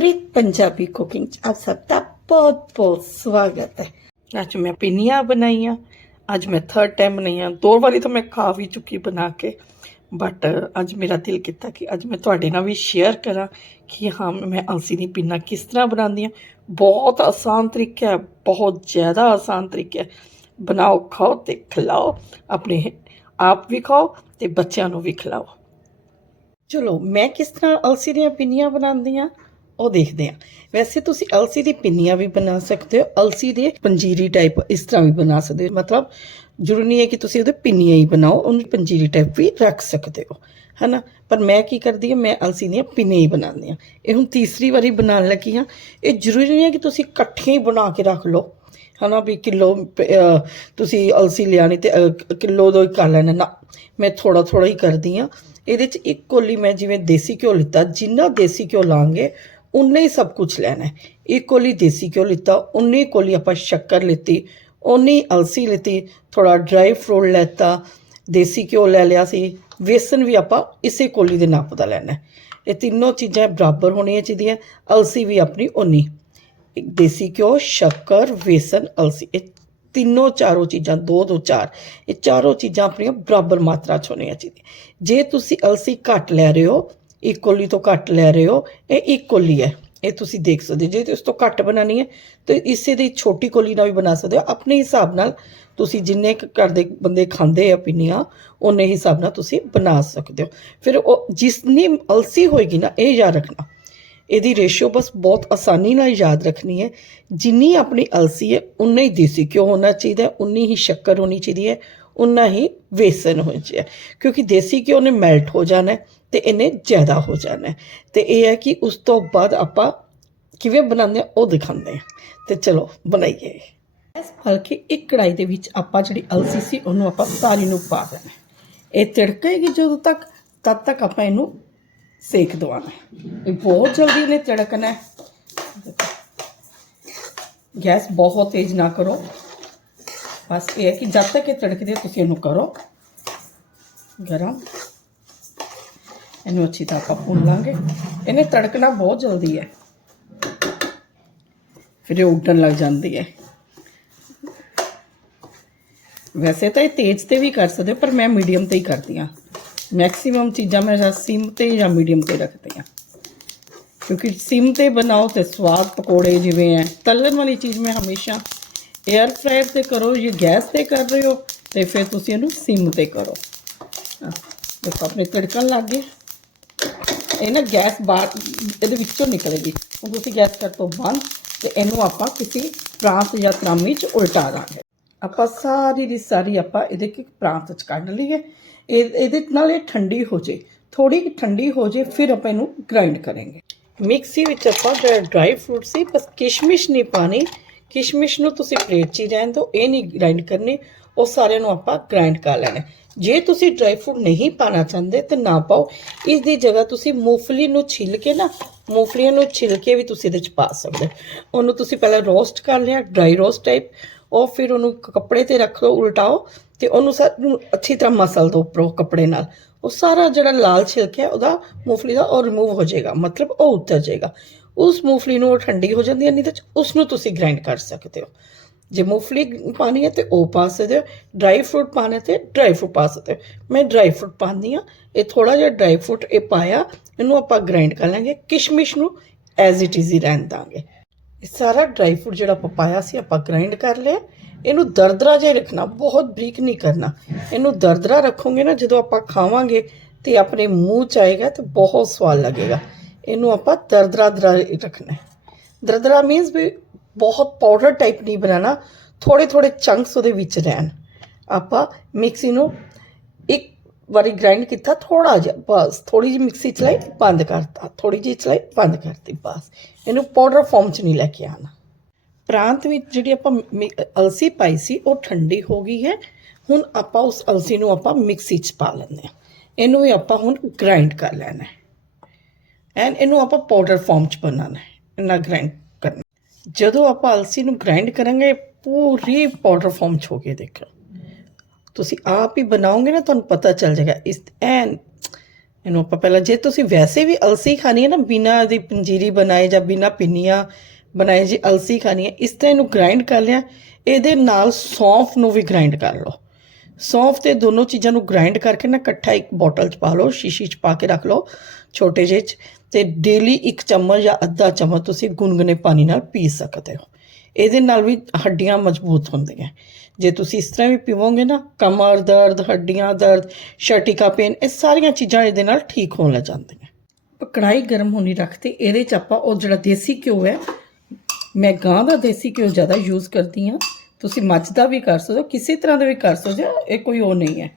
ਪ੍ਰੀਤ Punjabi cooking ਚ ਆਪ ਸਭ ਦਾ ਬਹੁਤ ਬਹੁਤ ਸਵਾਗਤ ਹੈ। ਅੱਜ ਮੈਂ ਪਿੰਨੀਆਂ ਬਣਾਈਆਂ ਅੱਜ ਮੈਂ ਥਰਡ ਟਾਈਮ ਬਣਾਈਆਂ। ਦੋ ਵਾਰੀ ਤਾਂ ਮੈਂ ਖਾ ਵੀ ਚੁੱਕੀ ਬਣਾ ਕੇ। ਬਟ ਅੱਜ ਮੇਰਾ ਦਿਲ ਕੀਤਾ ਕਿ ਅੱਜ ਮੈਂ ਤੁਹਾਡੇ ਨਾਲ ਵੀ ਸ਼ੇਅਰ ਕਰਾਂ ਕਿ ਹਾਂ ਮੈਂ ਅਲਸੀ ਦੀ ਪਿੰਨਾ ਕਿਸ ਤਰ੍ਹਾਂ ਬਣਾਉਂਦੀ ਹਾਂ। ਬਹੁਤ ਆਸਾਨ ਤਰੀਕਾ ਹੈ ਬਹੁਤ ਜ਼ਿਆਦਾ ਆਸਾਨ ਤਰੀਕਾ ਹੈ। ਬਣਾਓ ਖਾਓ ਤੇ ਖਿਲਾਓ। ਆਪਣੇ ਆਪ ਵੀ ਖਾਓ ਤੇ ਬੱਚਿਆਂ ਨੂੰ ਵੀ ਖਿਲਾਓ। ਚਲੋ ਮੈਂ ਕਿਸ ਤਰ੍ਹਾਂ ਅਲਸੀ ਦੀਆਂ ਪਿੰਨੀਆਂ ਬਣਾਉਂਦੀ ਹਾਂ? ਉਹ ਦੇਖਦੇ ਹਾਂ ਵੈਸੇ ਤੁਸੀਂ ਅਲਸੀ ਦੀ ਪਿੰਨੀਆਂ ਵੀ ਬਣਾ ਸਕਦੇ ਹੋ। ਅਲਸੀ ਦੇ ਪੰਜੀਰੀ ਟਾਈਪ ਇਸ ਤਰ੍ਹਾਂ ਵੀ ਬਣਾ ਸਕਦੇ ਹੋ। ਮਤਲਬ ਜ਼ਰੂਰੀ ਨਹੀਂ ਹੈ ਕਿ ਤੁਸੀਂ ਉਹਦੇ ਪਿੰਨੀਆਂ ਹੀ ਬਣਾਓ ਉਹਨੂੰ ਪੰਜੀਰੀ ਟਾਈਪ ਵੀ ਰੱਖ ਸਕਦੇ ਹੋ। ਹਨਾ? ਪਰ ਮੈਂ ਕੀ ਕਰਦੀ ਹਾਂ ਮੈਂ ਅਲਸੀ ਦੀਆਂ ਪਿੰਨੀਆਂ ਹੀ ਬਣਾਉਂਦੀ ਹਾਂ। ਇਹ ਹੁਣ ਤੀਸਰੀ ਵਾਰੀ ਬਣਾਉਣ ਲੱਗੀ ਹਾਂ। ਇਹ ਜ਼ਰੂਰੀ ਨਹੀਂ ਹੈ ਕਿ ਤੁਸੀਂ ਇਕੱਠੀਆਂ ਹੀ ਬਣਾ ਕੇ ਰੱਖ ਲਓ। ਹਨਾ ਵੀ ਕਿਲੋ ਤੁਸੀਂ ਅਲਸੀ ਲਿਆਣੀ ਤੇ ਅਹ, ਕਿਲੋ ਦੋ ਹੀ ਕਰ ਲੈਣਾ। ਨਾ ਮੈਂ ਥੋੜਾ ਥੋੜਾ ਹੀ ਕਰਦੀ ਹਾਂ। ਇਹਦੇ ਚ ਇੱਕ ਕੋਲੀ ਮੈਂ ਜਿਵੇਂ ਦੇਸੀ ਘਿਓ ਲਿੱਤਾ ਜਿੰਨਾ ਦੇਸੀ ਘਿਓ ਲਾਂਗੇ ਉਨੇ ਹੀ ਸਭ ਕੁਝ ਲੈਣਾ ਹੈ। ਇੱਕ ਕੋਲੀ ਦੇਸੀ ਘਿਓ ਲਿੱਤਾ, ਉਨੀ ਕੋਲੀ ਆਪਾਂ ਸ਼ੱਕਰ ਲਿੱਤੀ, ਉਨੀ ਅਲਸੀ ਲਿੱਤੀ ਥੋੜਾ ਡਰਾਈ ਫਰੂਟ ਲੈਤਾ, ਦੇਸੀ ਘਿਓ ਲੈ ਲਿਆ ਸੀ। ਵੇਸਨ ਵੀ ਆਪਾਂ ਇਸੇ ਕੋਲੀ ਦੇ ਨਾਪ ਦਾ ਲੈਣਾ ਹੈ। ਇਹ ਤਿੰਨੋਂ ਚੀਜ਼ਾਂ ਬਰਾਬਰ ਹੋਣੀਆਂ ਚਾਹੀਦੀਆਂ, ਅਲਸੀ ਵੀ ਆਪਣੀ ਉਨੀ। ਦੇਸੀ ਘਿਓ, ਸ਼ੱਕਰ ਵੇਸਨ ਅਲਸੀ, ਇਹ ਤਿੰਨੋਂ ਚਾਰੋਂ ਚੀਜ਼ਾਂ, ਦੋ ਦੋ, ਚਾਰ, ਇਹ ਚਾਰੋਂ ਚੀਜ਼ਾਂ ਆਪਣੀਆਂ ਬਰਾਬਰ ਮਾਤਰਾ ਚ ਹੋਣੀਆਂ ਚਾਹੀਦੀਆਂ। ਜੇ ਤੁਸੀਂ ਅਲਸੀ ਘੱਟ ਲੈ ਰਹੇ ਹੋ ਇੱਕ ਕੋਲੀ ਤੋਂ ਘੱਟ ਲੈ ਰਹੇ ਹੋ, ਇਹ ਇੱਕ ਕੋਲੀ ਹੈ, ਇਹ ਤੁਸੀਂ ਦੇਖ ਸਕਦੇ ਹੋ। ਜੇ ਤੁਸੀਂ ਉਸ ਤੋਂ ਘੱਟ ਬਣਾਉਣੀ ਹੈ, ਤੇ ਇਸੇ ਦੀ ਛੋਟੀ ਕੋਲੀ ਨਾਲ ਵੀ ਬਣਾ ਸਕਦੇ ਹੋ, ਆਪਣੇ ਹਿਸਾਬ ਨਾਲ ਤੁਸੀਂ ਜਿੰਨੇ ਕੁ ਘਰ ਦੇ ਬੰਦੇ ਖਾਂਦੇ ਆ ਪਿੰਨੀਆਂ ਉਹਨੇ ਹਿਸਾਬ ਨਾਲ ਤੁਸੀਂ ਬਣਾ ਸਕਦੇ ਹੋ ਫਿਰ ਉਹ ਜਿਸਨੀ ਅਲਸੀ ਹੋਏਗੀ ਨਾ, ਇਹ ਯਾਦ ਰੱਖਣਾ, ਇਹਦੀ ਰੇਸ਼ੋ ਬਸ ਬਹੁਤ ਆਸਾਨੀ ਨਾਲ ਯਾਦ ਰੱਖਣੀ ਹੈ, ਜਿੰਨੀ ਆਪਣੀ ਅਲਸੀ ਹੈ, ਉਨਾ ਹੀ ਦੇਸੀ ਘਿਓ ਹੋਣਾ ਚਾਹੀਦਾ ਉਨੀ ਹੀ ਸ਼ੱਕਰ ਹੋਣੀ ਚਾਹੀਦੀ ਹੈ, ਉਨਾ ਹੀ ਵੇਸਨ ਹੋਣਾ ਚਾਹੀਦਾ ਕਿਉਂਕਿ ਦੇਸੀ ਘਿਓ ਨੇ ਮੈਲਟ ਹੋ ਜਾਣਾ ਤੇ ਇਹਨੇ ਜ਼ਿਆਦਾ ਹੋ ਜਾਣਾ ਹੈ। ਤੇ ਇਹ ਹੈ ਕਿ ਉਸ ਤੋਂ ਬਾਅਦ ਆਪਾਂ ਕਿਵੇਂ ਬਣਾਉਂਦੇ ਆ ਉਹ ਦਿਖਾਉਂਦੇ ਆ ਤੇ ਚਲੋ, ਬਣਾਈਏ। ਇਸ ਹਲਕੀ ਇੱਕ ਕੜਾਈ ਦੇ ਵਿੱਚ ਆਪਾਂ ਜਿਹੜੀ ਅਲਸੀ ਸੀ, ਉਹਨੂੰ ਆਪਾਂ ਸਾਰੀ ਨੂੰ ਪਾ ਦੇਣਾ ਇਹ ਤੜਕੇਗੀ ਜਦੋਂ ਤੱਕ, ਤਦ ਤੱਕ ਆਪਾਂ ਇਹਨੂੰ ਸੇਕ ਦਵਾਣਾ ਇਹ ਬਹੁਤ ਜਲਦੀ ਇਹਨੇ ਤੜਕਣਾ ਗੈਸ ਬਹੁਤ ਤੇਜ਼ ਨਾ ਕਰੋ। ਬਸ ਇਹ ਹੈ ਕਿ ਜਦ ਤੱਕ ਇਹ ਤੜਕਦੇ ਤੁਸੀਂ ਇਹਨੂੰ ਕਰੋ। ਗਰਮ। ਇਹਨੂੰ ਅੱਛੀ ਤਰ੍ਹਾਂ ਆਪਾਂ ਭੁੰਨ ਲਾਂਗੇ। ਇਹਨੇ ਤੜਕਣਾ ਬਹੁਤ ਜਲਦੀ ਹੈ। ਫਿਰ ਇਹ ਉੱਡਣ ਲੱਗ ਜਾਂਦੀ ਹੈ। ਵੈਸੇ ਤਾਂ ਇਹ ਤੇਜ਼ ਤੇ ਵੀ ਕਰ ਸਕਦੇ ਪਰ ਮੈਂ ਮੀਡੀਅਮ ਤੇ ਹੀ ਕਰਦੀ ਹਾਂ। ਮੈਕਸਿਮਮ ਚੀਜ਼ਾਂ ਮੈਂ ਜਾਂ ਸਿਮ ਤੇ ਜਾਂ ਮੀਡੀਅਮ ਤੇ ਰੱਖਦੀ ਹਾਂ। ਕਿਉਂਕਿ ਸਿਮ ਤੇ ਬਣਾਓ ਤੇ ਸਵਾਦ ਪਕੌੜੇ ਜਿਵੇਂ ਹੈ ਤਲਣ ਵਾਲੀ ਚੀਜ਼ ਮੈਂ ਹਮੇਸ਼ਾ 에ਅਰ ਫਰਾਇਰ ਤੇ ਕਰੋ ਜੇ ਗੈਸ ਤੇ ਕਰ ਰਹੇ ਹੋ ਤੇ ਫਿਰ ਤੁਸੀਂ ਇਹਨੂੰ ਸਿਮ ਤੇ ਕਰੋ। ਹਾਂ, ਆਪਣੇ ਤੜਕਣ ਲੱਗ ਗਏ। ਇਹ ਨਾ ਗੈਸ ਬਾਹਰ, ਇਹਦੇ ਵਿੱਚੋਂ ਨਿਕਲੇਗੀ। ਹੁਣ ਤੁਸੀਂ ਗੈਸ ਕਰ ਤੋਂ ਬੰਦ ਤੇ ਇਹਨੂੰ ਆਪਾਂ ਕਿਸੇ ਪ੍ਰਾਂਤ ਜਾਂ ਤਰਾਮੀ ਚ ਉਲਟਾ ਦਾਂਗੇ। ਆਪਾਂ ਸਾਰੀ ਦੀ ਸਾਰੀ ਆਪਾਂ ਇਹਦੇ ਇੱਕ ਪ੍ਰਾਂਤ ਚ ਕੱਢ ਲਈਏ। ਇਹ, ਇਹਦੇ ਨਾਲ ਇਹ ਠੰਡੀ ਹੋ ਜੇ। ਥੋੜੀ ਠੰਡੀ ਹੋ ਜੇ, ਫਿਰ ਆਪਾਂ ਇਹਨੂੰ ਗ੍ਰਾਈਂਡ ਕਰਾਂਗੇ। ਮਿਕਸੀ ਵਿੱਚ ਆਪਾਂ ਡਰਾਈ ਫਰੂਟ ਸੀ, ਬਸ ਕਿਸ਼ਮਿਸ਼ ਨਹੀਂ ਪਾਣੀ। ਕਿਸ਼ਮਿਸ਼ ਨੂੰ ਤੁਸੀਂ ਪਲੇਟ 'ਚ ਹੀ ਰਹਿਣ ਦਿਓ, ਇਹ ਨਹੀਂ ਗ੍ਰਾਈਂਡ ਕਰਨੀ। ਉਹ ਸਾਰਿਆਂ ਨੂੰ ਆਪਾਂ ਗ੍ਰਾਈਂਡ ਕਰ ਲੈਣਾ। ਜੇ ਤੁਸੀਂ ਡਰਾਈ ਫਰੂਟ ਨਹੀਂ ਪਾਣਾ ਚਾਹੁੰਦੇ ਤਾਂ ਨਾ ਪਾਓ, ਇਸ ਦੀ ਜਗ੍ਹਾ ਤੁਸੀਂ ਮੂੰਗਫਲੀ ਨੂੰ ਛਿੱਲ ਕੇ ਨਾ, ਮੂੰਗਫਲੀਆਂ ਨੂੰ ਛਿੱਲ ਕੇ ਵੀ ਤੁਸੀਂ ਇਹਦੇ 'ਚ ਪਾ ਸਕਦੇ ਹੋ। ਉਹਨੂੰ ਤੁਸੀਂ ਪਹਿਲਾਂ ਰੋਸਟ ਕਰ ਲਿਆ ਡਰਾਈ ਰੋਸਟ ਟਾਈਪ ਉਹ ਫਿਰ ਉਹਨੂੰ ਕੱਪੜੇ ਤੇ ਰੱਖ ਲਓ, ਉਲਟਾਓ ਤੇ ਉਹਨੂੰ ਸਾ ਅੱਛੀ ਤਰ੍ਹਾਂ ਮਸਲ ਦਿਓ ਉੱਪਰੋਂ ਕੱਪੜੇ ਨਾਲ। ਉਹ ਸਾਰਾ ਜਿਹੜਾ ਲਾਲ ਛਿਲਕਾ ਹੈ, ਉਹਦਾ ਮੂੰਗਫਲੀ ਦਾ ਉਹ ਰਿਮੂਵ ਹੋ ਜਾਏਗਾ, ਮਤਲਬ ਉਹ ਉਤਰ ਜਾਏਗਾ। ਉਸ ਮੂੰਗਫਲੀ ਨੂੰ ਉਹ ਠੰਡੀ ਹੋ ਜਾਂਦੀ ਹੈ, ਨਹੀਂ ਤਾਂ ਉਸ ਨੂੰ ਤੁਸੀਂ ਗ੍ਰਾਈਂਡ ਕਰ ਸਕਦੇ ਹੋ। ਜੇ ਮੂੰਗਫਲੀ ਪਾਣੀ ਹੈ ਤੇ ਉਹ ਪਾ ਸਕਦੇ ਹੋ ਡਰਾਈ ਫਰੂਟ ਪਾਣਾ ਤੇ ਡਰਾਈ ਫਰੂਟ ਪਾ ਸਕਦੇ ਹੋ। ਮੈਂ ਡਰਾਈ ਫਰੂਟ ਪਾਉਂਦੀ ਹਾਂ, ਇਹ ਥੋੜਾ ਜਿਹਾ ਡਰਾਈ ਫਰੂਟ ਇਹ ਪਾਇਆ, ਇਹਨੂੰ ਆਪਾਂ ਗ੍ਰਾਈਂਡ ਕਰ ਲਾਂਗੇ, ਕਿਸ਼ਮਿਸ਼ ਨੂੰ ਐਜ਼ ਇਟ ਇਜ਼ ਹੀ ਰਹਿਣ ਦਾਂਗੇ। ਇਹ ਸਾਰਾ ਡਰਾਈ ਫਰੂਟ ਜਿਹੜਾ ਆਪਾਂ ਪਾਇਆ ਸੀ, ਆਪਾਂ ਗ੍ਰਾਈਂਡ ਕਰ ਲਿਆ। ਇਹਨੂੰ ਦਰਦਰਾ ਜਿਹਾ ਰੱਖਣਾ, ਬਹੁਤ ਬਰੀਕ ਨਹੀਂ ਕਰਨਾ। ਇਹਨੂੰ ਦਰਦਰਾ ਰੱਖੋਗੇ ਨਾ, ਜਦੋਂ ਆਪਾਂ ਖਾਵਾਂਗੇ ਤੇ ਆਪਣੇ ਮੂੰਹ ਚ ਆਏਗਾ ਤੇ ਬਹੁਤ ਸਵਾਦ ਲੱਗੇਗਾ। ਇਹਨੂੰ ਆਪਾਂ ਦਰਦਰਾ ਦਰਾ ਰੱਖਣਾ ਦਰਦਰਾ ਮੀਨਸ ਵੀ ਬਹੁਤ ਪਾਊਡਰ ਟਾਈਪ ਨਹੀਂ ਬਣਾਉਣਾ ਥੋੜੇ ਥੋੜੇ ਚੰਕਸ ਉਹਦੇ ਵਿੱਚ ਰਹਿਣ। ਆਪਾਂ ਮਿਕਸੀ ਨੂੰ ਇੱਕ ਵਾਰੀ ਗ੍ਰਾਈਂਡ ਕੀਤਾ ਥੋੜਾ ਜਿਹਾ, ਬਸ ਥੋੜੀ ਜਿਹੀ ਮਿਕਸੀ ਚਲਾਈ, ਬੰਦ ਕਰਤਾ। ਥੋੜੀ ਜਿਹੀ ਚਲਾਈ, ਬੰਦ ਕਰਤੀ, ਬਸ। ਇਹਨੂੰ ਪਾਊਡਰ ਫਾਰਮ 'ਚ ਨਹੀਂ ਲੈ ਕੇ ਆਣਾ ਪ੍ਰਾਂਤ ਵਿੱਚ ਜਿਹੜੀ ਆਪਾਂ ਮਿ- ਅਲਸੀ ਪਾਈ ਸੀ, ਉਹ ਠੰਡੀ ਹੋ ਗਈ ਹੈ। ਹੁਣ ਆਪਾਂ ਉਸ ਅਲਸੀ ਨੂੰ ਆਪਾਂ ਮਿਕਸੀ 'ਚ ਪਾ ਲੈਂਦੇ ਹਾਂ। ਇਹਨੂੰ ਵੀ ਆਪਾਂ ਹੁਣ ਗ੍ਰਾਈਂਡ ਕਰ ਲੈਣਾ ਹੈ। ਐਂਡ ਇਹਨੂੰ ਆਪਾਂ ਪਾਊਡਰ ਫਾਰਮ 'ਚ ਬਣਾਉਣਾ ਹੈ। ਇਹਨਾਂ ਗ੍ਰਾਈਂਡ ਜਦੋਂ ਆਪਾਂ ਅਲਸੀ ਨੂੰ ਗ੍ਰਾਈਂਡ ਕਰਾਂਗੇ, ਪੂਰੀ ਪਾਊਡਰ ਫਾਰਮ 'ਚ ਹੋ ਕੇ ਦੇਖੋ ਤੁਸੀਂ ਆਪ ਹੀ ਬਣਾਓਗੇ ਨਾ, ਤੁਹਾਨੂੰ ਪਤਾ ਚੱਲ ਜਾਏਗਾ। ਇਸ ਐਨ, ਇਹਨੂੰ ਆਪਾਂ ਪਹਿਲਾਂ, ਜੇ ਤੁਸੀਂ ਵੈਸੇ ਵੀ ਅਲਸੀ ਖਾਣੀ ਹੈ ਨਾ, ਬਿਨਾਂ ਦੀ ਪੰਜੀਰੀ ਬਣਾਏ ਜਾਂ ਬਿਨਾਂ ਪਿੰਨੀਆਂ ਬਣਾਏ ਜੀ ਅਲਸੀ ਖਾਣੀ ਹੈ, ਇਸ ਤਰ੍ਹਾਂ ਇਹਨੂੰ ਗ੍ਰਾਈਂਡ ਕਰ ਲਿਆ, ਇਹਦੇ ਨਾਲ ਸੌਂਫ ਨੂੰ ਵੀ ਗ੍ਰਾਈਂਡ ਕਰ ਲਓ। ਸੌਂਫ ਤੇ ਦੋਨੋਂ ਚੀਜ਼ਾਂ ਨੂੰ ਗ੍ਰਾਈਂਡ ਕਰਕੇ ਨਾ, ਇਕੱਠਾ ਇੱਕ ਬੋਟਲ 'ਚ ਪਾ ਲਓ, ਸ਼ੀਸ਼ੀ 'ਚ ਪਾ ਕੇ ਰੱਖ ਲਓ। ਛੋਟੇ ਜਿਹੇ 'ਚ, ਤੇ ਡੇਲੀ ਇੱਕ ਚਮਚ ਜਾਂ ਅੱਧਾ ਚਮਚ ਤੁਸੀਂ ਗੁਨਗੁਨੇ ਪਾਣੀ ਨਾਲ ਪੀ ਸਕਦੇ ਹੋ। ਇਹਦੇ ਨਾਲ ਵੀ ਹੱਡੀਆਂ ਮਜ਼ਬੂਤ ਹੁੰਦੀਆਂ। ਜੇ ਤੁਸੀਂ ਇਸ ਤਰ੍ਹਾਂ ਵੀ ਪੀਵੋਗੇ ਨਾ, ਕਮਰ ਦਰਦ, ਹੱਡੀਆਂ ਦਰਦ ਸ਼ਰਟਿਕਾ ਪੇਨ ਇਹ ਸਾਰੀਆਂ ਚੀਜ਼ਾਂ ਇਹਦੇ ਨਾਲ ਠੀਕ ਹੋਣ ਲੱਗ ਜਾਂਦੀਆਂ। ਕੜਾਈ ਗਰਮ ਹੋਣੀ ਰੱਖਤੇ, ਇਹਦੇ 'ਚ ਆਪਾਂ ਉਹ ਜਿਹੜਾ ਦੇਸੀ ਘਿਓ ਹੈ, ਮੈਂ ਗਾਂ ਦਾ ਦੇਸੀ ਘਿਓ ਜ਼ਿਆਦਾ ਯੂਜ਼ ਕਰਦੀ ਹਾਂ। ਤੁਸੀਂ ਮੱਝ ਦਾ ਵੀ ਕਰ ਸਕਦੇ ਹੋ, ਕਿਸੇ ਤਰ੍ਹਾਂ ਦਾ ਵੀ ਕਰ ਸਕਦੇ ਹੋ, ਇਹ ਕੋਈ ਉਹ ਨਹੀਂ ਹੈ।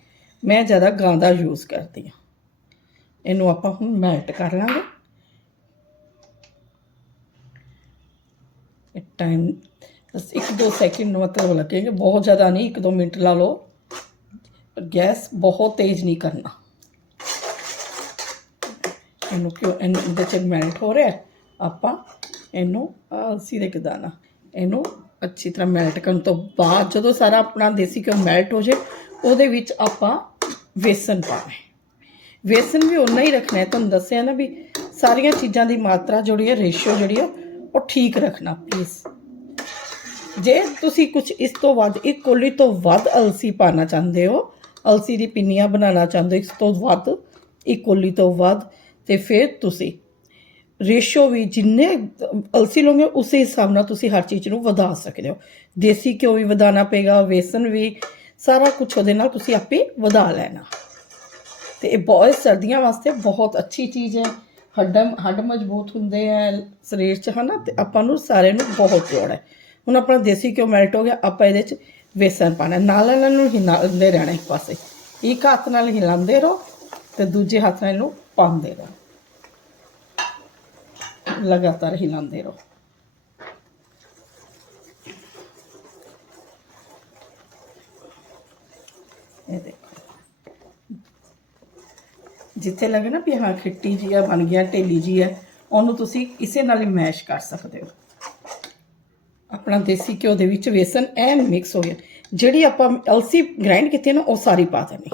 ਮੈਂ ਜ਼ਿਆਦਾ ਗਾਂ ਦਾ ਯੂਜ਼ ਕਰਦੀ ਹਾਂ। ਇਹਨੂੰ ਆਪਾਂ ਹੁਣ ਮੈਲਟ ਕਰ ਲਾਂਗੇ। ਇਹ ਟਾਈਮ ਬਸ 1-2 ਸੈਕਿੰਡ ਮਤਲਬ ਲੱਗेंगे ਬਹੁਤ ਜ਼ਿਆਦਾ ਨਹੀਂ 1-2 ਮਿੰਟ ਲਾ ਲਓ। ਗੈਸ ਬਹੁਤ ਤੇਜ਼ ਨਹੀਂ ਕਰਨਾ। ਇਹਨੂੰ ਕਿਉਂ ਇਹਨੂੰ ਇਹਦੇ ਚ ਮੈਲਟ ਹੋ ਰਿਹਾ ਆਪਾਂ ਇਹਨੂੰ ਸਿਰੇ ਦੇ ਇਹਨੂੰ ਅੱਛੀ ਤਰ੍ਹਾਂ ਮੈਲਟ ਕਰਨ ਤੋਂ ਬਾਅਦ ਜਦੋਂ ਸਾਰਾ ਆਪਣਾ ਦੇਸੀ ਘਿਓ ਮੈਲਟ ਹੋ ਜੇ ਉਹਦੇ ਵਿੱਚ ਆਪਾਂ ਵੇਸਨ ਪਾਣਾ ਵੇਸਨ ਵੀ ਉਨਾ ਹੀ ਰੱਖਣਾ ਹੈ। ਤੁਹਾਨੂੰ ਦੱਸਿਆ ਨਾ ਵੀ ਸਾਰੀਆਂ ਚੀਜ਼ਾਂ ਦੀ ਮਾਤਰਾ ਜਿਹੜੀ ਹੈ ਰੇਸ਼ੋ ਜਿਹੜੀ ਹੈ, ਉਹ ਠੀਕ ਰੱਖਣਾ ਪਲੀਜ਼ ਜੇ ਤੁਸੀਂ ਕੁਝ ਇਸ ਤੋਂ ਵੱਧ, ਇੱਕ ਕੋਲੀ ਤੋਂ ਵੱਧ ਅਲਸੀ ਪਾਣਾ ਚਾਹੁੰਦੇ ਹੋ, ਅਲਸੀ ਦੀ ਪਿੰਨੀਆਂ ਬਣਾਉਣਾ ਚਾਹੁੰਦੇ ਹੋ, ਇਸ ਤੋਂ ਵੱਧ, ਇੱਕ ਕੋਲੀ ਤੋਂ ਵੱਧ, ਤੇ ਫਿਰ ਤੁਸੀਂ ਰੇਸ਼ੋ ਵੀ ਜਿੰਨੇ ਅਲਸੀ ਲੋਗੇ ਉਸੇ ਹਿਸਾਬ ਨਾਲ ਤੁਸੀਂ ਹਰ ਚੀਜ਼ ਨੂੰ ਵਧਾ ਸਕਦੇ ਹੋ। ਦੇਸੀ ਘਿਓ ਵੀ ਵਧਾਉਣਾ ਪਏਗਾ, ਵੇਸਨ ਵੀ, ਸਾਰਾ ਕੁਝ ਉਹਦੇ ਨਾਲ ਤੁਸੀਂ ਆਪੇ ਵਧਾ ਲੈਣਾ। ਤੇ ਇਹ ਬਹੁਤ ਸਰਦੀਆਂ ਵਾਸਤੇ ਬਹੁਤ ਅੱਛੀ ਚੀਜ਼ ਹੈ। ਹੱਡ ਹੱਡ ਮਜ਼ਬੂਤ ਹੁੰਦੇ ਆ ਸਰੀਰ 'ਚ, ਹਨਾ? ਤੇ ਆਪਾਂ ਨੂੰ ਸਾਰੇ ਨੂੰ ਬਹੁਤ ਲੋੜ ਹੈ। ਹੁਣ ਆਪਣਾ ਦੇਸੀ ਘਿਓ ਮੈਲਟ ਹੋ ਗਿਆ, ਆਪਾਂ ਇਹਦੇ 'ਚ ਵੇਸਣ ਪਾਣਾ ਨਾਲ ਇਹਨਾਂ ਨੂੰ ਹਿਲਾਉਂਦੇ ਰਹਿਣਾ ਇੱਕ ਪਾਸੇ। ਇੱਕ ਹੱਥ ਨਾਲ ਹਿਲਾਉਂਦੇ ਰਹੋ ਤੇ ਦੂਜੇ ਹੱਥ ਨਾਲ ਇਹਨੂੰ ਪਾਉਂਦੇ ਰਹੋ। ਲਗਾਤਾਰ ਹਿਲਾਉਂਦੇ ਰਹੋ। ਇਹ ਦੇਖੋ। ਜਿੱਥੇ ਲੱਗੇ ਨਾ ਵੀ ਹਾਂ, ਖਿੱਟੀ ਜੀ ਆ, ਬਣ ਗਿਆ ਢੇਲੀ ਜੀ ਆ, ਉਹਨੂੰ ਤੁਸੀਂ ਇਸੇ ਨਾਲ ਹੀ ਮੈਸ਼ ਕਰ ਸਕਦੇ ਹੋ। ਆਪਣਾ ਦੇਸੀ ਘਿਓ ਦੇ ਵਿੱਚ ਵੇਸਨ ਐਨ ਮਿਕਸ ਹੋ ਗਿਆ। ਜਿਹੜੀ ਆਪਾਂ ਅਲਸੀ ਗ੍ਰਾਈਂਡ ਕੀਤੀ ਨਾ, ਉਹ ਸਾਰੀ ਪਾ ਦੇਣੀ।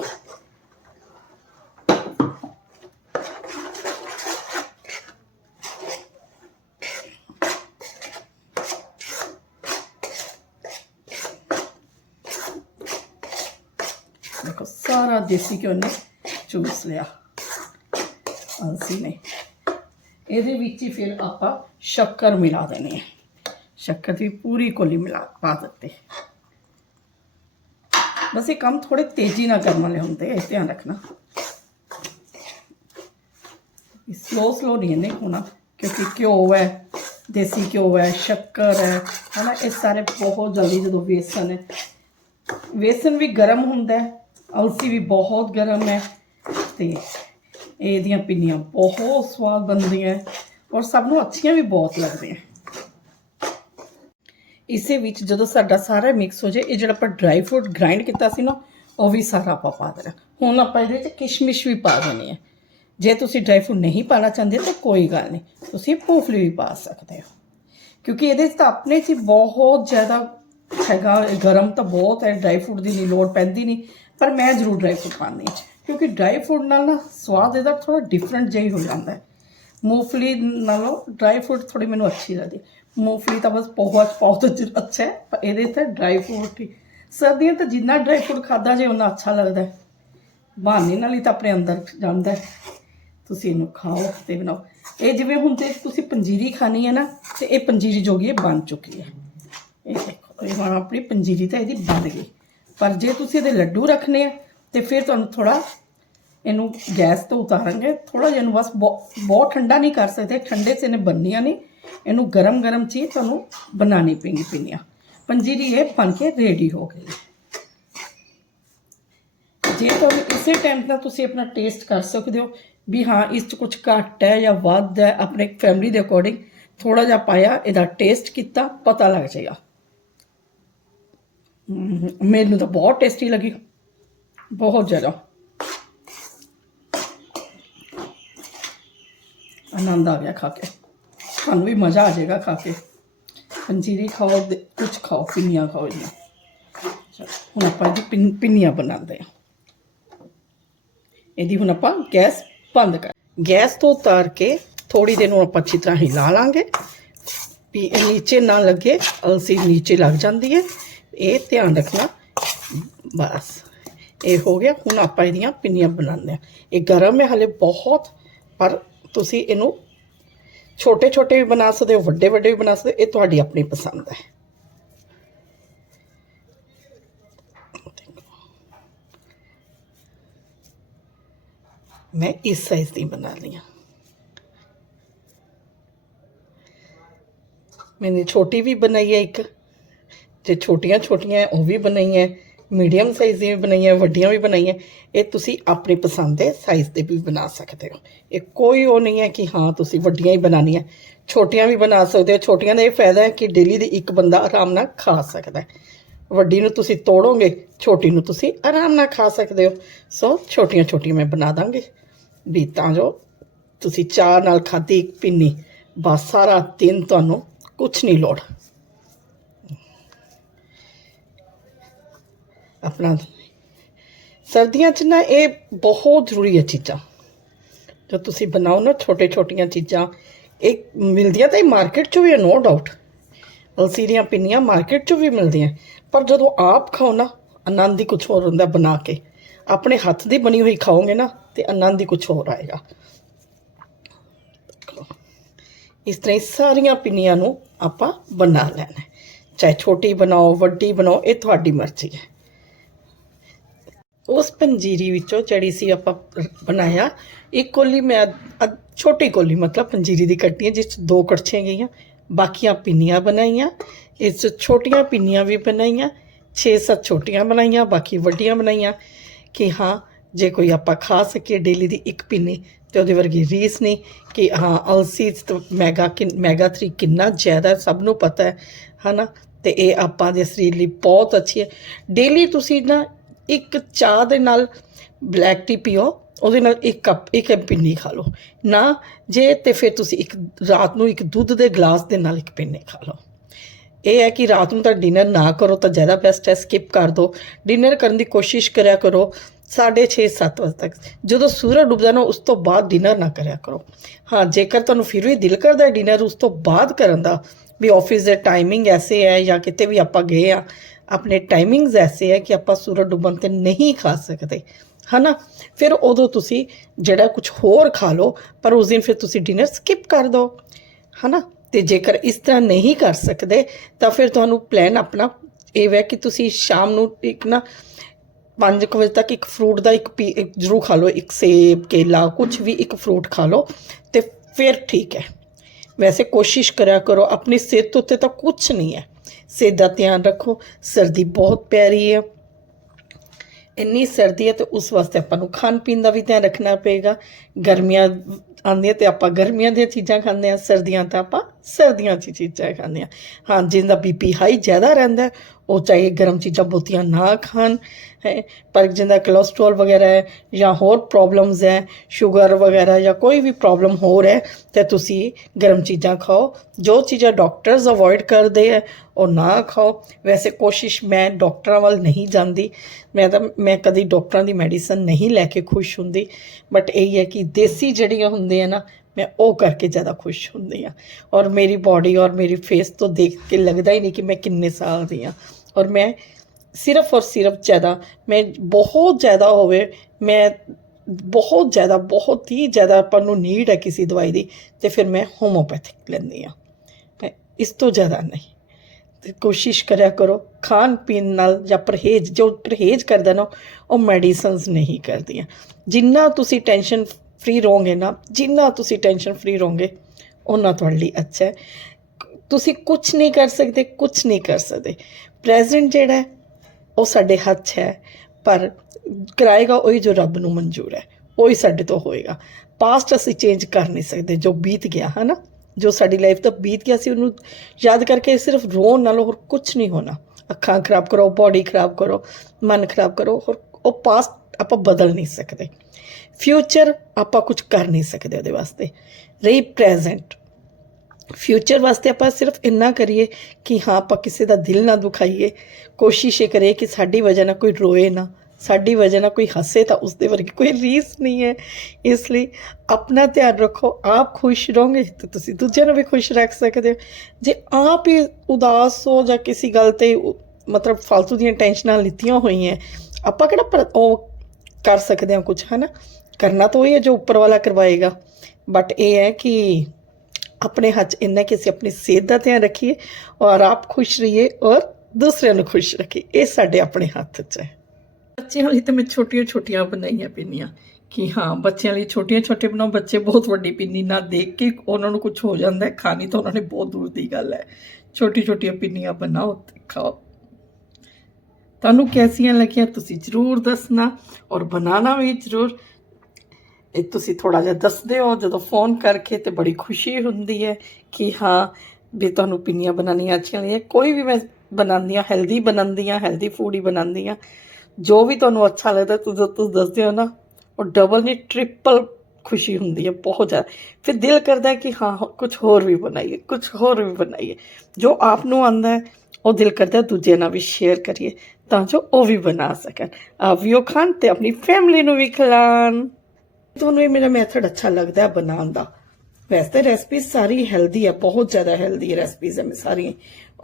ਦੇਖੋ, ਸਾਰਾ ਦੇਸੀ ਘਿਓ ਨੇ ਚੂਸ ਲਿਆ। ਅਲਸੀ ਨੇ ਇਹਦੇ ਵਿੱਚ ਹੀ ਫਿਰ ਆਪਾਂ ਸ਼ੱਕਰ ਮਿਲਾ ਦੇਣੀ ਹੈ ਸ਼ੱਕਰ ਦੀ ਪੂਰੀ ਕੋਲੀ ਮਿਲਾ ਪਾ ਦਿੱਤੇ ਬਸ ਇਹ ਕੰਮ ਥੋੜੇ ਤੇਜ਼ੀ ਨਾਲ ਕਰਨ ਵਾਲੇ ਹੁੰਦੇ ਆ ਇਹ ਧਿਆਨ ਰੱਖਣਾ ਸਲੋ ਸਲੋ ਨਹੀਂ ਇਹਨੇ ਹੋਣਾ ਕਿਉਂਕਿ ਘਿਓ ਹੈ ਦੇਸੀ ਘਿਓ ਹੈ ਸ਼ੱਕਰ ਹੈ ਹਨਾ ਇਹ ਸਾਰੇ ਬਹੁਤ ਜਲਦੀ ਜਦੋਂ ਵੇਸਣ ਹੈ ਵੇਸਣ ਵੀ ਗਰਮ ਹੁੰਦਾ ਹੈ ਅਲਸੀ ਵੀ ਬਹੁਤ ਗਰਮ ਹੈ ਤੇ ਇਹਦੀਆਂ ਪਿੰਨੀਆਂ ਬਹੁਤ ਸਵਾਦ ਬਣਦੀਆਂ ਔਰ ਸਭ ਨੂੰ ਅੱਛੀਆਂ ਵੀ ਬਹੁਤ ਲੱਗਦੀਆਂ ਇਸੇ ਵਿੱਚ ਜਦੋਂ ਸਾਡਾ ਸਾਰਾ ਮਿਕਸ ਹੋ ਜਾਏ, ਇਹ ਜਿਹੜਾ ਆਪਾਂ ਡਰਾਈ ਫਰੂਟ ਗ੍ਰਾਈਂਡ ਕੀਤਾ ਸੀ ਨਾ, ਉਹ ਵੀ ਸਾਰਾ ਆਪਾਂ ਪਾ ਦੇਣਾ। ਹੁਣ ਆਪਾਂ ਇਹਦੇ ਵਿੱਚ ਕਿਸ਼ਮਿਸ਼ ਵੀ ਪਾ ਦੇਣੀ ਹੈ। ਜੇ ਤੁਸੀਂ ਡਰਾਈ ਫਰੂਟ ਨਹੀਂ ਪਾਣਾ ਚਾਹੁੰਦੇ ਤਾਂ ਕੋਈ ਗੱਲ ਨਹੀਂ, ਤੁਸੀਂ ਮੂੰਗਫਲੀ ਵੀ ਪਾ ਸਕਦੇ ਹੋ। ਕਿਉਂਕਿ ਇਹਦੇ 'ਚ ਤਾਂ ਆਪਣੇ 'ਚ ਹੀ ਬਹੁਤ ਜ਼ਿਆਦਾ ਹੈਗਾ, ਗਰਮ ਤਾਂ ਬਹੁਤ ਹੈ ਡਰਾਈ ਫਰੂਟ ਦੀ ਨਹੀਂ ਲੋੜ ਪੈਂਦੀ ਨਹੀਂ, ਪਰ ਮੈਂ ਜ਼ਰੂਰ ਡਰਾਈ ਫਰੂਟ ਪਾਉਂਦੀ ਹਾਂ। ਕਿਉਂਕਿ ਡਰਾਈ ਫਰੂਟ ਨਾਲ ਨਾ ਸਵਾਦ ਇਹਦਾ ਥੋੜਾ ਡਿਫਰੈਂਟ ਜਿਹਾ ਹੀ ਹੋ ਜਾਂਦਾ ਹੈ। ਮੂੰਗਫਲੀ ਨਾਲੋਂ ਡਰਾਈ ਫਰੂਟ ਥੋੜੀ ਮੈਨੂੰ ਅੱਛੀ ਲੱਗਦੀ ਮੂੰਗਫਲੀ ਤਾਂ ਬਸ ਬਹੁਤ ਬਹੁਤ ਅੱਛਾ ਹੈ, ਪਰ ਇਹਦੇ ਤੇ ਡਰਾਈ ਫਰੂਟ ਹੀ। ਸਰਦੀਆਂ ਤਾਂ ਜਿੰਨਾ ਡਰਾਈ ਫਰੂਟ ਖਾਦਾ ਜੇ ਉਹਨਾਂ ਅੱਛਾ ਲੱਗਦਾ ਹੈ। ਬਹਾਨੇ ਨਾਲ ਹੀ ਤਾਂ ਆਪਣੇ ਅੰਦਰ ਜਾਂਦਾ ਹੈ। ਤੁਸੀਂ ਇਹਨੂੰ ਖਾਓ ਤੇ ਬਣਾਓ। ਇਹ ਜਿਵੇਂ ਹੁਣ ਤੇ ਤੁਸੀਂ ਪੰਜੀਰੀ ਖਾਣੀ ਹੈ ਨਾ, ਤੇ ਇਹ ਪੰਜੀਰੀ ਜੋਗੀ ਇਹ ਬਣ ਚੁੱਕੀ ਹੈ। ਇਹ ਦੇਖੋ, ਇਹ ਹੁਣ ਆਪਣੀ ਪੰਜੀਰੀ ਤਾਂ ਇਹਦੀ ਬਣ ਗਈ। ਪਰ ਜੇ ਤੁਸੀਂ ਇਹਦੇ ਲੱਡੂ ਰੱਖਣੇ ਆ ਤੇ ਫਿਰ ਤੁਹਾਨੂੰ ਥੋੜਾ ਇਹਨੂੰ ਗੈਸ ਤੋਂ ਉਤਾਰਾਂਗੇ ਥੋੜਾ ਜਿਹਾ ਇਹਨੂੰ ਬਸ ਬਹੁ- ਬਹੁਤ ਠੰਡਾ ਨਹੀਂ ਕਰ ਸਕਦੇ ਠੰਡੇ 'ਚ ਇਹਨੇ ਬੰਨੀਆਂ ਨਹੀਂ ਇਹਨੂੰ ਗਰਮ ਗਰਮ ਚੀਜ਼ ਤੁਹਾਨੂੰ ਬਣਾਣੀ ਪੈਂਗੀ ਪਿੰਨੀਆਂ ਪੰਜੀਰੀ ਇਹ ਬਣ ਕੇ ਰੈਡੀ ਹੋ ਗਈ ਜੇ ਤੁਹਾਨੂੰ ਇਸੇ ਟਾਈਮ ਨਾਲ ਤੁਸੀਂ ਆਪਣਾ ਟੇਸਟ ਕਰ ਸਕਦੇ ਹੋ ਵੀ ਹਾਂ ਇਸ 'ਚ ਕੁਝ ਘੱਟ ਹੈ ਜਾਂ ਵੱਧ ਹੈ ਆਪਣੇ ਫੈਮਿਲੀ ਦੇ ਅਕੋਰਡਿੰਗ ਥੋੜਾ ਜਿਹਾ ਪਾਇਆ ਇਹਦਾ ਟੇਸਟ ਕੀਤਾ ਪਤਾ ਲੱਗ ਜਾਏਗਾ ਮੈਨੂੰ ਤਾਂ ਬਹੁਤ ਟੇਸਟੀ ਲੱਗੀ ਬਹੁਤ ਜ਼ਿਆਦਾ ਆਨੰਦ ਆ ਗਿਆ ਖਾ ਕੇ ਤੁਹਾਨੂੰ ਵੀ ਮਜ਼ਾ ਆ ਜਾਏਗਾ ਖਾ ਕੇ ਪੰਜੀਰੀ ਖਾਓ ਕੁਝ ਖਾਓ ਪਿੰਨੀਆਂ ਖਾਓ ਇਹਨਾਂ ਹੁਣ ਆਪਾਂ ਇਹਦੀ ਪਿੰਨ- ਪਿੰਨੀਆਂ ਬਣਾਉਂਦੇ ਹਾਂ ਇਹਦੀ ਹੁਣ ਆਪਾਂ ਗੈਸ ਬੰਦ ਕਰ ਗੈਸ ਤੋਂ ਉਤਾਰ ਕੇ ਥੋੜੀ ਦੇਰ ਨੂੰ ਆਪਾਂ ਅੱਛੀ ਤਰ੍ਹਾਂ ਹਿਲਾ ਲਾਂਗੇ ਵੀ ਇਹ ਨੀਚੇ ਨਾ ਲੱਗੇ ਅਲਸੀ ਨੀਚੇ ਲੱਗ ਜਾਂਦੀ ਹੈ ਇਹ ਧਿਆਨ ਰੱਖਣਾ ਬਸ ਇਹ ਹੋ ਗਿਆ। ਹੁਣ ਆਪਾਂ ਇਹਦੀਆਂ ਪਿੰਨੀਆਂ ਬਣਾਉਂਦੇ ਆ ਇਹ ਗਰਮ ਹੈ ਹਲੇ ਬਹੁਤ, ਪਰ ਤੁਸੀਂ ਇਹਨੂੰ ਛੋਟੇ ਛੋਟੇ ਵੀ ਬਣਾ ਸਕਦੇ ਹੋ ਵੱਡੇ ਵੱਡੇ ਵੀ ਬਣਾ ਸਕਦੇ ਇਹ ਤੁਹਾਡੀ ਆਪਣੀ ਪਸੰਦ ਹੈ। ਮੈਂ ਇਸ ਸਾਈਜ਼ ਦੀ ਬਣਾ ਲਈਆਂ ਮੈਨੇ ਛੋਟੀ ਵੀ ਬਣਾਈ ਹੈ ਇੱਕ। ਜੇ ਛੋਟੀਆਂ ਛੋਟੀਆਂ ਉਹ ਵੀ ਬਣਾਈ ਹੈ। ਮੀਡੀਅਮ ਸਾਈਜ਼ ਦੀਆਂ ਵੀ ਬਣਾਈਆਂ, ਵੱਡੀਆਂ ਵੀ ਬਣਾਈਆਂ, ਇਹ ਤੁਸੀਂ ਆਪਣੀ ਪਸੰਦ ਦੇ ਸਾਈਜ਼ ਦੇ ਵੀ ਬਣਾ ਸਕਦੇ ਹੋ। ਇਹ ਕੋਈ ਉਹ ਨਹੀਂ ਹੈ ਕਿ ਹਾਂ, ਤੁਸੀਂ ਵੱਡੀਆਂ ਹੀ ਬਣਾਉਣੀਆਂ, ਛੋਟੀਆਂ ਵੀ ਬਣਾ ਸਕਦੇ ਹੋ। ਛੋਟੀਆਂ ਦਾ ਇਹ ਫਾਇਦਾ ਹੈ ਕਿ ਡੇਲੀ ਦੇ ਇੱਕ ਬੰਦਾ ਆਰਾਮ ਨਾਲ ਖਾ ਸਕਦਾ ਹੈ। ਵੱਡੀ ਨੂੰ ਤੁਸੀਂ ਤੋੜੋਗੇ, ਛੋਟੀ ਨੂੰ ਤੁਸੀਂ ਆਰਾਮ ਨਾਲ ਖਾ ਸਕਦੇ ਹੋ। ਸੋ ਛੋਟੀਆਂ ਛੋਟੀਆਂ ਮੈਂ ਬਣਾ ਦਾਂਗੀ। ਵੀ ਤਾਂ ਜੋ ਤੁਸੀਂ ਚਾਹ ਨਾਲ ਖਾਧੀ ਇੱਕ ਪਿੰਨੀ, ਬਸ ਸਾਰਾ ਦਿਨ ਤੁਹਾਨੂੰ ਕੁਝ ਨਹੀਂ ਲੋੜ। ਆਪਣਾ ਸਰਦੀਆਂ 'ਚ ਨਾ ਇਹ ਬਹੁਤ ਜ਼ਰੂਰੀ ਹੈ ਚੀਜ਼ਾਂ। ਜੋ ਤੁਸੀਂ ਬਣਾਓ ਨਾ ਛੋਟੇ ਛੋਟੀਆਂ ਚੀਜ਼ਾਂ, ਇਹ ਮਿਲਦੀਆਂ ਤਾਂ ਮਾਰਕੀਟ 'ਚੋਂ ਵੀ ਨੋ ਡਾਊਟ ਅਲਸੀ ਦੀਆਂ ਪਿੰਨੀਆਂ ਮਾਰਕੀਟ 'ਚੋਂ ਵੀ ਮਿਲਦੀਆਂ। ਪਰ ਜਦੋਂ ਆਪ ਖਾਓ ਨਾ, ਆਨੰਦ ਹੀ ਕੁਝ ਹੋਰ ਹੁੰਦਾ ਬਣਾ ਕੇ। ਆਪਣੇ ਹੱਥ ਦੀ ਬਣੀ ਹੋਈ ਖਾਓਗੇ ਨਾ, ਤੇ ਆਨੰਦ ਹੀ ਕੁਝ ਹੋਰ ਆਏਗਾ। ਇਸ ਤਰ੍ਹਾਂ ਹੀ ਸਾਰੀਆਂ ਪਿੰਨੀਆਂ ਨੂੰ ਆਪਾਂ ਬਣਾ ਲੈਣਾ ਚਾਹੇ ਛੋਟੀ ਬਣਾਓ, ਵੱਡੀ ਬਣਾਓ, ਇਹ ਤੁਹਾਡੀ ਮਰਜ਼ੀ ਹੈ। ਪੰਜੀਰੀ ਵਿੱਚੋਂ ਜਿਹੜੀ ਸੀ ਆਪਾਂ ਬਣਾਇਆ। ਇੱਕ ਕੋਲੀ ਮੈਂ ਅੱਧ- ਛੋਟੀ ਕੋਲੀ ਮਤਲਬ ਪੰਜੀਰੀ ਦੀ ਕੱਟੀ ਹੈ ਜਿਸ 'ਚ ਦੋ ਕੜਛੀਆਂ ਗਈਆਂ, ਬਾਕੀਆਂ ਪਿੰਨੀਆਂ ਬਣਾਈਆਂ। ਇਸ 'ਚ ਛੋਟੀਆਂ ਪਿੰਨੀਆਂ ਵੀ ਬਣਾਈਆਂ 6-7 ਛੋਟੀਆਂ ਬਣਾਈਆਂ, ਬਾਕੀ ਵੱਡੀਆਂ ਬਣਾਈਆਂ ਕਿ ਹਾਂ, ਜੇ ਕੋਈ ਆਪਾਂ ਖਾ ਸਕੀਏ ਡੇਲੀ ਦੀ ਇੱਕ ਪਿੰਨੀ ਤੇ ਉਹਦੇ ਵਰਗੀ ਰੀਸ ਨਹੀਂ ਕਿ ਹਾਂ, ਅਲਸੀ 'ਚ ਮੈਗਾ ਕਿ, ਮੈਗਾ 3 ਕਿੰਨਾ ਜ਼ਿਆਦਾ ਸਭ ਨੂੰ ਪਤਾ ਹੈ, ਹਨਾ? ਤੇ ਇਹ ਆਪਾਂ ਦੇ ਸਰੀਰ ਲਈ ਬਹੁਤ ਅੱਛੀ ਹੈ। ਡੇਲੀ ਤੁਸੀਂ ਨਾ ਇੱਕ ਚਾਹ ਦੇ ਨਾਲ ਬਲੈਕ ਟੀ ਪੀਓ, ਉਹਦੇ ਨਾਲ ਇੱਕ ਕੱਪ ਇੱਕ ਪਿੰਨੀ ਖਾ ਲਓ। ਨਾ ਜੇ ਤੇ ਫਿਰ ਤੁਸੀਂ ਇੱਕ ਰਾਤ ਨੂੰ ਇੱਕ ਦੁੱਧ ਦੇ ਗਲਾਸ ਦੇ ਨਾਲ ਇੱਕ ਪਿੰਨੀ ਖਾ ਲਓ। ਇਹ ਹੈ ਕਿ ਰਾਤ ਨੂੰ ਤਾਂ ਡਿਨਰ ਨਾ ਕਰੋ, ਤਾਂ ਜ਼ਿਆਦਾ ਬੈਸਟ ਹੈ ਸਕਿਪ ਕਰ ਦਿਓ ਡਿਨਰ ਕਰਨ ਦੀ ਕੋਸ਼ਿਸ਼ ਕਰਿਆ ਕਰੋ 6:30 7 ਵਜੇ ਤੱਕ। ਜਦੋਂ ਸੂਰਜ ਡੁੱਬਦਾ ਨਾ ਉਸ ਤੋਂ ਬਾਅਦ ਡਿਨਰ ਨਾ ਕਰਿਆ ਕਰੋ। ਹਾਂ, ਜੇਕਰ ਤੁਹਾਨੂੰ ਫਿਰ ਵੀ ਦਿਲ ਕਰਦਾ ਡਿਨਰ ਉਸ ਤੋਂ ਬਾਅਦ ਕਰਨ ਦਾ, ਵੀ ਆਫਿਸ ਦੇ ਟਾਈਮਿੰਗ ਐਸੇ ਹੈ ਜਾਂ ਕਿਤੇ ਵੀ ਆਪਾਂ ਗਏ ਆ ਆਪਣੇ ਟਾਈਮਿੰਗਸ ਐਸੇ ਹੈ ਕਿ ਆਪਾਂ ਸੂਰਜ ਡੁੱਬਣ ਤੇ ਨਹੀਂ ਖਾ ਸਕਦੇ, ਹਨਾ? ਫਿਰ ਉਦੋਂ ਤੁਸੀਂ ਜਿਹੜਾ ਕੁਝ ਹੋਰ ਖਾ ਲਓ, ਪਰ ਉਸ ਦਿਨ ਫਿਰ ਤੁਸੀਂ ਡਿਨਰ ਸਕਿਪ ਕਰ ਦਿਓ, ਹਨਾ? ਤੇ ਜੇਕਰ ਇਸ ਤਰ੍ਹਾਂ ਨਹੀਂ ਕਰ ਸਕਦੇ, ਤਾਂ ਫਿਰ ਤੁਹਾਨੂੰ ਪਲਾਨ ਆਪਣਾ ਇਹ ਹੈ ਕਿ ਤੁਸੀਂ ਸ਼ਾਮ ਨੂੰ ਇੱਕ ਨਾ 5 ਵਜੇ ਤੱਕ ਇੱਕ ਫਰੂਟ ਦਾ ਇੱਕ ਪੀ- ਜ਼ਰੂਰ ਖਾ ਲਓ, ਇੱਕ ਸੇਬ, ਕੇਲਾ ਕੁਝ ਵੀ ਇੱਕ ਫਰੂਟ ਖਾ ਲਓ, ਤੇ ਫਿਰ ਠੀਕ ਹੈ। ਵੈਸੇ ਕੋਸ਼ਿਸ਼ ਕਰਿਆ ਕਰੋ, ਆਪਣੀ ਸਿਹਤ ਉੱਤੇ ਤਾਂ ਕੁਝ ਨਹੀਂ ਹੈ। ਸਿਹਤ ਦਾ ਧਿਆਨ ਰੱਖੋ, ਸਰਦੀ ਬਹੁਤ ਪੈ ਰਹੀ ਹੈ। ਇੰਨੀ ਸਰਦੀ ਹੈ ਤੇ ਉਸ ਵਾਸਤੇ ਆਪਾਂ ਨੂੰ ਖਾਣ ਪੀਣ ਦਾ ਵੀ ਧਿਆਨ ਰੱਖਣਾ ਪਏਗਾ। ਗਰਮੀਆਂ ਆਉਂਦੀਆਂ ਤੇ ਆਪਾਂ ਗਰਮੀਆਂ ਦੀਆਂ ਚੀਜ਼ਾਂ ਖਾਂਦੇ ਆ ਸਰਦੀਆਂ ਤਾਂ ਆਪਾਂ ਸਰਦੀਆਂ 'ਚ ਚੀਜ਼ਾਂ ਖਾਂਦੇ ਆ। ਹਾਂ ਜਿਹਦਾ ਬੀਪੀ ਹਾਈ ਜ਼ਿਆਦਾ ਰਹਿੰਦਾ ਉਹ ਚਾਹੇ ਗਰਮ ਚੀਜ਼ਾਂ ਬਹੁਤੀਆਂ ਨਾ ਖਾਣ ਹੈ। ਪਰ ਜਿਹਦਾ ਕੋਲੇਸਟ੍ਰੋਲ ਵਗੈਰਾ ਹੈ ਜਾਂ ਹੋਰ ਪ੍ਰੋਬਲਮਸ ਹੈ ਸ਼ੂਗਰ ਵਗੈਰਾ ਜਾਂ ਕੋਈ ਵੀ ਪ੍ਰੋਬਲਮ ਹੋਰ ਹੈ, ਤੇ ਤੁਸੀਂ ਗਰਮ ਚੀਜ਼ਾਂ ਖਾਓ। ਜੋ ਚੀਜ਼ਾਂ ਡਾਕਟਰਸ ਅਵੋਇਡ ਕਰਦੇ ਹੈ ਉਹ ਨਾ ਖਾਓ। ਵੈਸੇ ਕੋਸ਼ਿਸ਼ ਮੈਂ ਡਾਕਟਰਾਂ ਵੱਲ ਨਹੀਂ ਜਾਂਦੀ। ਮੈਂ ਤਾਂ ਮੈਂ ਕਦੀ ਡਾਕਟਰਾਂ ਦੀ ਮੈਡੀਸਨ ਨਹੀਂ ਲੈ ਕੇ ਖੁਸ਼ ਹੁੰਦੀ। ਬਟ ਇਹ ਹੈ ਕਿ ਦੇਸੀ ਜਿਹੜੀਆਂ ਹੁੰਦੀਆਂ ਨਾ ਮੈਂ ਉਹ ਕਰਕੇ ਜ਼ਿਆਦਾ ਖੁਸ਼ ਹੁੰਦੀ ਆ ਔਰ ਮੇਰੀ ਬਾਡੀ ਔਰ ਮੇਰੀ ਫੇਸ ਤੋਂ ਦੇਖ ਕੇ ਲੱਗਦਾ ਹੀ ਨਹੀਂ ਕਿ ਮੈਂ ਕਿੰਨੇ ਸਾਲ ਦੀ ਆ ਔਰ ਮੈਂ ਸਿਰਫ ਔਰ ਸਿਰਫ ਜ਼ਿਆਦਾ, ਮੈਂ ਬਹੁਤ ਜ਼ਿਆਦਾ ਹੋਵੇ, ਮੈਂ ਬਹੁਤ ਜ਼ਿਆਦਾ, ਬਹੁਤ ਹੀ ਜ਼ਿਆਦਾ ਆਪਾਂ ਨੂੰ ਨੀਡ ਹੈ ਕਿਸੇ ਦਵਾਈ ਦੀ, ਤੇ ਫਿਰ ਮੈਂ ਹੋਮੋਪੈਥਿਕ ਲੈਂਦੀ ਆ ਮੈਂ ਇਸ ਤੋਂ ਜ਼ਿਆਦਾ ਨਹੀਂ। ਤੇ ਕੋਸ਼ਿਸ਼ ਕਰਿਆ ਕਰੋ, ਖਾਣ ਪੀਣ ਨਾਲ ਜਾਂ ਪਰਹੇਜ਼, ਜੋ ਪਰਹੇਜ਼ ਕਰਦਾ ਨਾ, ਉਹ ਮੈਡੀਸਨਸ ਨਹੀਂ ਕਰਦੀਆਂ। ਜਿੰਨਾ ਤੁਸੀਂ ਟੈਨਸ਼ਨ ਫ੍ਰੀ ਰਹੋਗੇ ਨਾ, ਜਿੰਨਾ ਤੁਸੀਂ ਟੈਨਸ਼ਨ ਫ੍ਰੀ ਰਹੋਗੇ ਉਹਨਾਂ ਤੁਹਾਡੇ ਲਈ ਅੱਛਾ ਹੈ। ਤੁਸੀਂ ਕੁਝ ਨਹੀਂ ਕਰ ਸਕਦੇ ਕੁਝ ਨਹੀਂ ਕਰ ਸਕਦੇ। ਪ੍ਰੈਜ਼ੈਂਟ ਜਿਹੜਾ ਉਹ ਸਾਡੇ ਹੱਥ 'ਚ ਹੈ, ਪਰ ਕਰਾਏਗਾ ਉਹੀ ਜੋ ਰੱਬ ਨੂੰ ਮਨਜ਼ੂਰ ਹੈ, ਉਹੀ ਸਾਡੇ ਤੋਂ ਹੋਏਗਾ। ਪਾਸਟ ਅਸੀਂ ਚੇਂਜ ਕਰ ਨਹੀਂ ਸਕਦੇ, ਜੋ ਬੀਤ ਗਿਆ ਹੈ ਨਾ ਜੋ ਸਾਡੀ ਲਾਈਫ ਤੋਂ ਬੀਤ ਗਿਆ ਸੀ, ਉਹਨੂੰ ਯਾਦ ਕਰਕੇ ਸਿਰਫ ਰੋਣ ਨਾਲ ਹੋਰ ਕੁਝ ਨਹੀਂ ਹੋਣਾ। ਅੱਖਾਂ ਖਰਾਬ ਕਰੋ ਬਾਡੀ ਖਰਾਬ ਕਰੋ, ਮਨ ਖਰਾਬ ਕਰੋ, ਹੋਰ ਉਹ ਪਾਸਟ ਆਪਾਂ ਬਦਲ ਨਹੀਂ ਸਕਦੇ। ਫਿਊਚਰ ਆਪਾਂ ਕੁਝ ਕਰ ਨਹੀਂ ਸਕਦੇ ਉਹਦੇ ਵਾਸਤੇ। ਰਹੀ ਪ੍ਰੈਜ਼ੈਂਟ ਫਿਊਚਰ ਵਾਸਤੇ ਆਪਾਂ ਸਿਰਫ ਇੰਨਾ ਕਰੀਏ ਕਿ ਹਾਂ, ਆਪਾਂ ਕਿਸੇ ਦਾ ਦਿਲ ਨਾ ਦੁਖਾਈਏ। ਕੋਸ਼ਿਸ਼ ਇਹ ਕਰੀਏ ਕਿ ਸਾਡੀ ਵਜ੍ਹਾ ਨਾਲ ਕੋਈ ਰੋਏ ਨਾ। ਸਾਡੀ ਵਜ੍ਹਾ ਨਾਲ ਕੋਈ ਹੱਸੇ ਤਾਂ ਉਸਦੇ ਵਰਗੀ ਕੋਈ ਰੀਸ ਨਹੀਂ ਹੈ। ਇਸ ਲਈ ਆਪਣਾ ਧਿਆਨ ਰੱਖੋ, ਆਪ ਖੁਸ਼ ਰਹੋਗੇ ਤਾਂ ਤੁਸੀਂ ਦੂਜਿਆਂ ਨੂੰ ਵੀ ਖੁਸ਼ ਰੱਖ ਸਕਦੇ ਹੋ। ਜੇ ਆਪ ਹੀ ਉਦਾਸ ਹੋ ਜਾਂ ਕਿਸੇ ਗੱਲ ਤੇ ਮਤਲਬ ਫालतू ਦੀਆਂ ਟੈਨਸ਼ਨਾਂ ਲਿੱਤੀਆਂ ਹੋਈਆਂ, ਆਪਾਂ ਕਿਹੜਾ ਉਹ ਕਰ ਸਕਦੇ ਹਾਂ ਕੁਝ ਹਨਾ ਕਰਨਾ ਤਾਂ ਉਹੀ ਹੈ ਜੋ ਉੱਪਰ ਵਾਲਾ ਕਰਵਾਏਗਾ ਬਟ ਇਹ ਹੈ ਕਿ ਆਪਣੇ ਹੱਥ 'ਚ ਇੰਨਾ ਕਿ ਅਸੀਂ ਆਪਣੀ ਸਿਹਤ ਦਾ ਧਿਆਨ ਰੱਖੀਏ ਔਰ ਆਪ ਖੁਸ਼ ਰਹੀਏ ਔਰ ਦੂਸਰਿਆਂ ਨੂੰ ਖੁਸ਼ ਰੱਖੀਏ ਇਹ ਸਾਡੇ ਆਪਣੇ ਹੱਥ 'ਚ ਹੈ ਬੱਚਿਆਂ ਲਈ ਤਾਂ ਮੈਂ ਛੋਟੀਆਂ ਛੋਟੀਆਂ ਬਣਾਈਆਂ ਪਿੰਨੀਆਂ ਕਿ ਹਾਂ ਬੱਚਿਆਂ ਲਈ ਛੋਟੀਆਂ ਛੋਟੇ ਬਣਾਓ ਬੱਚੇ ਬਹੁਤ ਵੱਡੀ ਪਿੰਨੀ ਨਾ ਦੇਖ ਕੇ ਉਹਨਾਂ ਨੂੰ ਕੁਝ ਹੋ ਜਾਂਦਾ ਹੈ ਖਾਣੀ ਤਾਂ ਉਹਨਾਂ ਨੇ ਬਹੁਤ ਦੂਰ ਦੀ ਗੱਲ ਹੈ ਛੋਟੀ ਛੋਟੀਆਂ ਪਿੰਨੀਆਂ ਬਣਾਓ ਤੇ ਖਾਓ ਤੁਹਾਨੂੰ ਕੈਸੀਆਂ ਲੱਗੀਆਂ, ਤੁਸੀਂ ਜ਼ਰੂਰ ਦੱਸਣਾ ਔਰ ਬਣਾਉਣਾ ਵੀ ਜ਼ਰੂਰ। ਇਹ ਤੁਸੀਂ ਥੋੜਾ ਜਿਹਾ ਦੱਸਦੇ ਹੋ, ਜਦੋਂ ਫੋਨ ਕਰਕੇ ਤੇ ਬੜੀ ਖੁਸ਼ੀ ਹੁੰਦੀ ਹੈ ਕਿ ਹਾਂ, ਵੀ ਤੁਹਾਨੂੰ ਪਿੰਨੀਆਂ ਬਣਾਉਣੀਆਂ ਅੱਛੀਆਂ ਲੱਗੀਆਂ ਕੋਈ ਵੀ ਮੈਂ ਬਣਾਉਂਦੀ ਹਾਂ ਹੈਲਦੀ ਬਣਾਉਂਦੀ ਹਾਂ ਹੈਲਦੀ ਫੂਡ ਹੀ ਬਣਾਉਂਦੀ ਹਾਂ। ਜੋ ਵੀ ਤੁਹਾਨੂੰ ਅੱਛਾ ਲੱਗਦਾ ਤੁਸੀਂ ਤੁਸੀਂ ਦੱਸਦੇ ਹੋ ਨਾ, ਉਹ ਡਬਲ ਨਹੀਂ ਟ੍ਰਿਪਲ ਖੁਸ਼ੀ ਹੁੰਦੀ ਹੈ, ਬਹੁਤ ਜ਼ਿਆਦਾ। ਫਿਰ ਦਿਲ ਕਰਦਾ ਕਿ ਹਾਂ ਕੁਝ ਹੋਰ ਵੀ ਬਣਾਈਏ ਕੁਝ ਹੋਰ ਵੀ ਬਣਾਈਏ। ਜੋ ਆਪ ਨੂੰ ਆਉਂਦਾ ਹੈ, ਉਹ ਦਿਲ ਕਰਦਾ ਹੈ ਦੂਜੇ ਨਾਲ ਵੀ ਸ਼ੇਅਰ ਕਰੀਏ। ਤਾਂ ਜੋ ਉਹ ਵੀ ਬਣਾ ਸਕਣ। ਆਪ ਵੀ ਉਹ ਖਾਣ ਤੇ ਆਪਣੀ ਫੈਮਿਲੀ ਨੂੰ ਵੀ ਖਿਲਾਣ। ਤੁਹਾਨੂੰ ਇਹ ਮੇਰਾ ਮੈਥਡ ਅੱਛਾ ਲੱਗਦਾ ਹੈ ਬਣਾਉਣ ਦਾ। ਵੈਸੇ ਰੈਸਪੀ ਸਾਰੀ ਹੈਲਦੀ ਹੈ, ਬਹੁਤ ਜ਼ਿਆਦਾ ਹੈਲਦੀ ਰੈਸਪੀਜ਼ ਹੈ ਸਾਰੀਆਂ।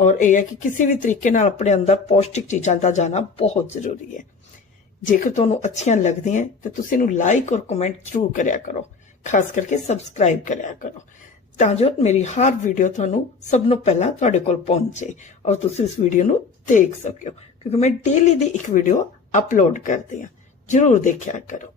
ਔਰ ਇਹ ਹੈ ਕਿ ਕਿਸੇ ਵੀ ਤਰੀਕੇ ਨਾਲ ਆਪਣੇ ਅੰਦਰ ਪੌਸ਼ਟਿਕ ਚੀਜ਼ਾਂ ਦਾ ਜਾਣਾ ਬਹੁਤ ਜ਼ਰੂਰੀ ਹੈ। ਜੇਕਰ ਤੁਹਾਨੂੰ ਅੱਛੀਆਂ ਲੱਗਦੀਆਂ ਤਾਂ ਤੁਸੀਂ ਇਹਨੂੰ ਲਾਈਕ ਔਰ ਕਮੈਂਟ ਜ਼ਰੂਰ ਕਰਿਆ ਕਰੋ। ਖਾਸ ਕਰਕੇ ਸਬਸਕ੍ਰਾਈਬ ਕਰਿਆ ਕਰੋ। ਤਾਂ ਜੋ ਮੇਰੀ ਹਰ ਵੀਡੀਓ ਤੁਹਾਨੂੰ ਸਭ ਨੂੰ ਪਹਿਲਾਂ ਤੁਹਾਡੇ ਕੋਲ ਪਹੁੰਚੇ ਔਰ ਤੁਸੀਂ ਇਸ ਵੀਡੀਓ ਨੂੰ ਦੇਖ ਸਕੋ। ਕਿਉਂਕਿ ਮੈਂ ਡੇਲੀ ਦੀ ਇੱਕ ਵੀਡੀਓ ਅਪਲੋਡ ਕਰਦੀ ਹਾਂ। ਜ਼ਰੂਰ ਦੇਖਿਆ ਕਰੋ।